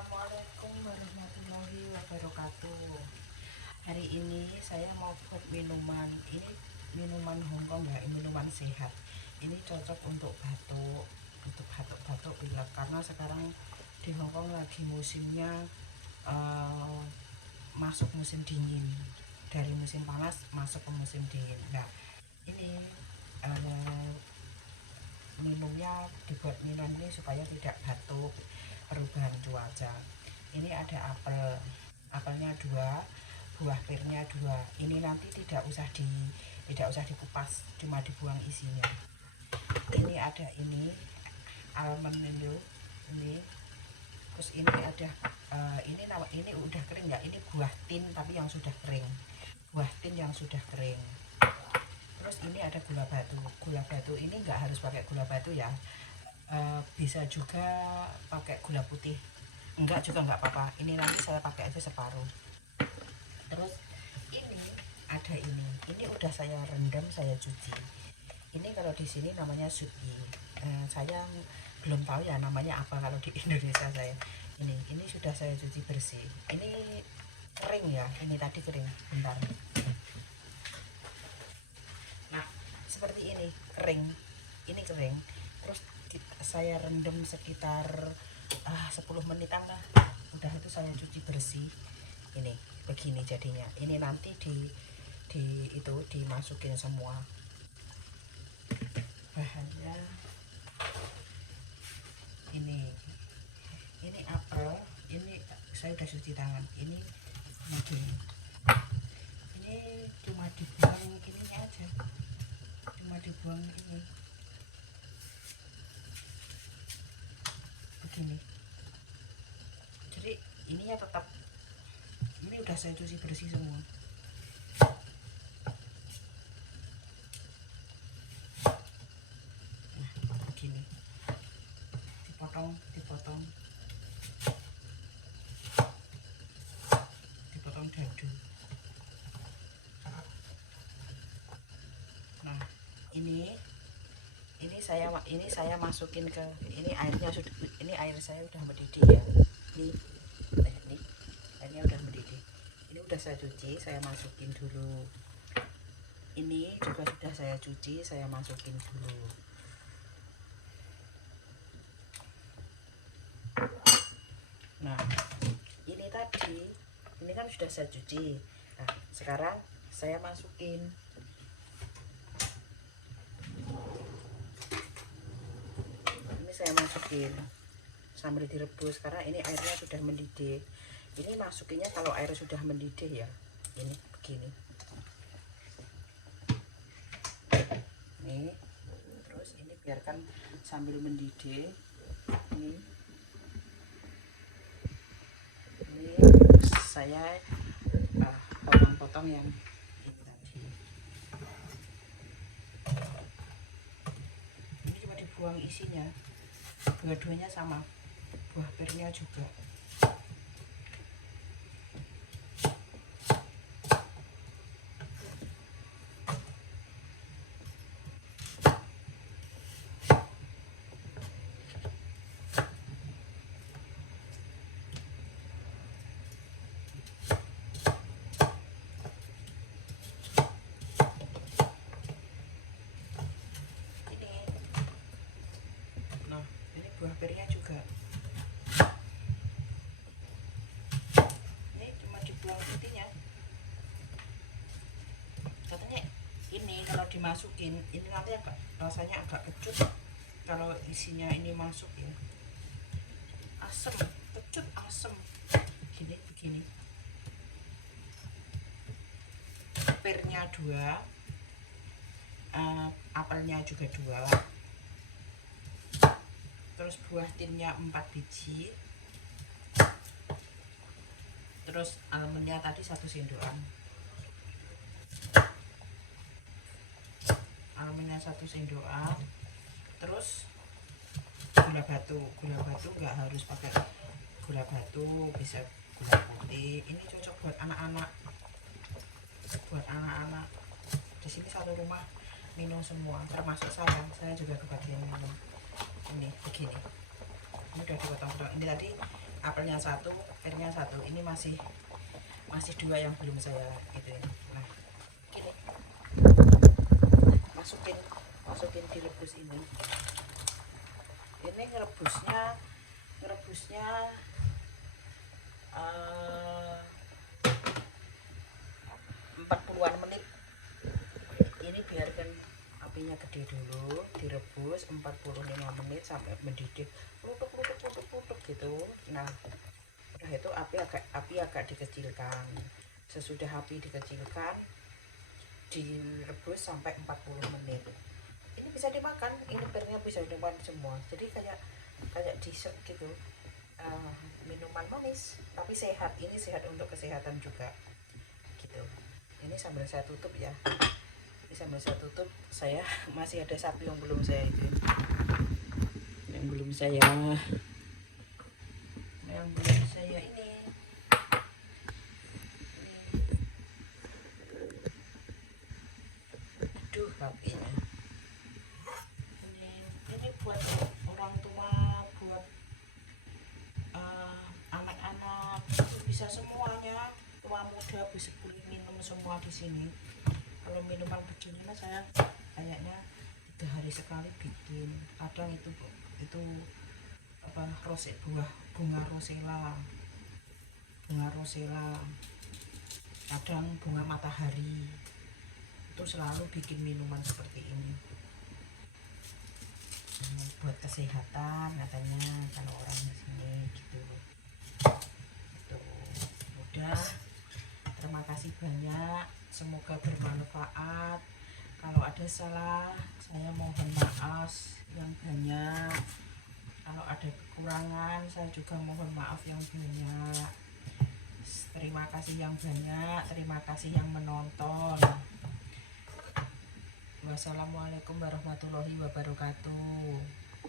Assalamualaikum warahmatullahi wabarakatuh. Hari ini saya mau buat minuman. Ini minuman Hongkong ya, minuman sehat. Ini cocok untuk batuk, batuk-batuk ya. Karena sekarang di Hongkong lagi musimnya masuk musim dingin. Dari musim panas masuk ke musim dingin. Nah, ini minumnya dibuat minum ini supaya tidak batuk perubahan cuaca. Ini ada apelnya 2, buah pirnya 2. Ini nanti tidak usah dikupas, cuma dibuang isinya. Ini ada almond ini. Terus ini ada ini udah kering ya, ini buah tin tapi yang sudah kering, terus ini ada gula batu ini nggak harus pakai gula batu ya, bisa juga pakai gula putih, enggak juga nggak apa-apa. Ini nanti saya pakai aja separuh. Terus ini ada ini udah saya rendam, saya cuci. Ini kalau di sini namanya supi, saya belum tahu ya namanya apa kalau di Indonesia. Saya ini sudah saya cuci bersih. Ini kering ya, ini tadi kering bentar. Nah, seperti ini kering, terus saya rendam sekitar 10 menitan lah. Udah itu saya cuci bersih. Ini begini jadinya. Ini nanti dimasukin semua bahannya. Ini apel, ini saya udah cuci tangan. Ini cuma dibuang ininya aja, ini begini. Jadi ininya tetap, ini udah saya cuci bersih semua. Nah, begini, dipotong dadu. Nah, ini saya masukin ke ini. Air saya udah mendidih ya. Ini airnya udah mendidih. Ini udah saya cuci, saya masukin dulu. Ini juga sudah saya cuci, saya masukin dulu. Nah, ini kan sudah saya cuci. Nah, sekarang saya masukin. Saya masukin sambil direbus karena ini airnya sudah mendidih. Ini masukinnya kalau air sudah mendidih ya. Ini begini. Nih, terus ini biarkan sambil mendidih. Ini saya potong-potong yang ini tadi. Ini cuma dibuang isinya. Dua-duanya sama, buah pirnya juga. Buah pirnya juga. Ini cuma dibuang intinya. Katanya ini kalau dimasukin, ini nanti rasanya agak kecut. Kalau isinya ini masuk ya, asem, kecut asem. Begini. Pirnya 2, apelnya juga 2. Terus buah tinnya 4 biji, terus almondnya tadi 1 sendokan, terus gula batu nggak harus pakai gula batu, bisa gula putih. Ini cocok buat anak-anak, di sini satu rumah minum semua, termasuk saya juga kebagian minum. Ini begini, ini udah dipotong-potong. Ini tadi apelnya satu, airnya satu. Ini masih dua yang belum saya itu. Nah, gini, masukin direbus ini. Ini ngerebusnya 40-an menit. Ini biarkan apinya gede dulu, direbus 45 menit sampai mendidih, lutuk gitu. Nah, udah itu api agak dikecilkan. Sesudah api dikecilkan, direbus sampai 40 menit. Ini bisa dimakan, ini pernya bisa dimakan semua. Jadi kayak dessert gitu. Minuman manis tapi sehat. Ini sehat untuk kesehatan juga gitu. Ini sambil saya tutup ya. Saya masih ada satu yang belum saya itu, yang belum saya ini aduh rapinya. Ini buat orang tua, buat anak-anak, bisa semuanya, tua muda bisa minum semua di sini. Kalau minuman begini mah saya kayaknya 3 hari sekali bikin. Kadang itu apa, bunga rosella, kadang bunga matahari, itu selalu bikin minuman seperti ini. Buat kesehatan katanya kalau orang di sini gitu. Udah, terima kasih banyak, semoga bermanfaat. Kalau ada salah saya mohon maaf yang banyak. Kalau ada kekurangan saya juga mohon maaf yang banyak. Terima kasih yang banyak, terima kasih yang menonton. Wassalamualaikum warahmatullahi wabarakatuh.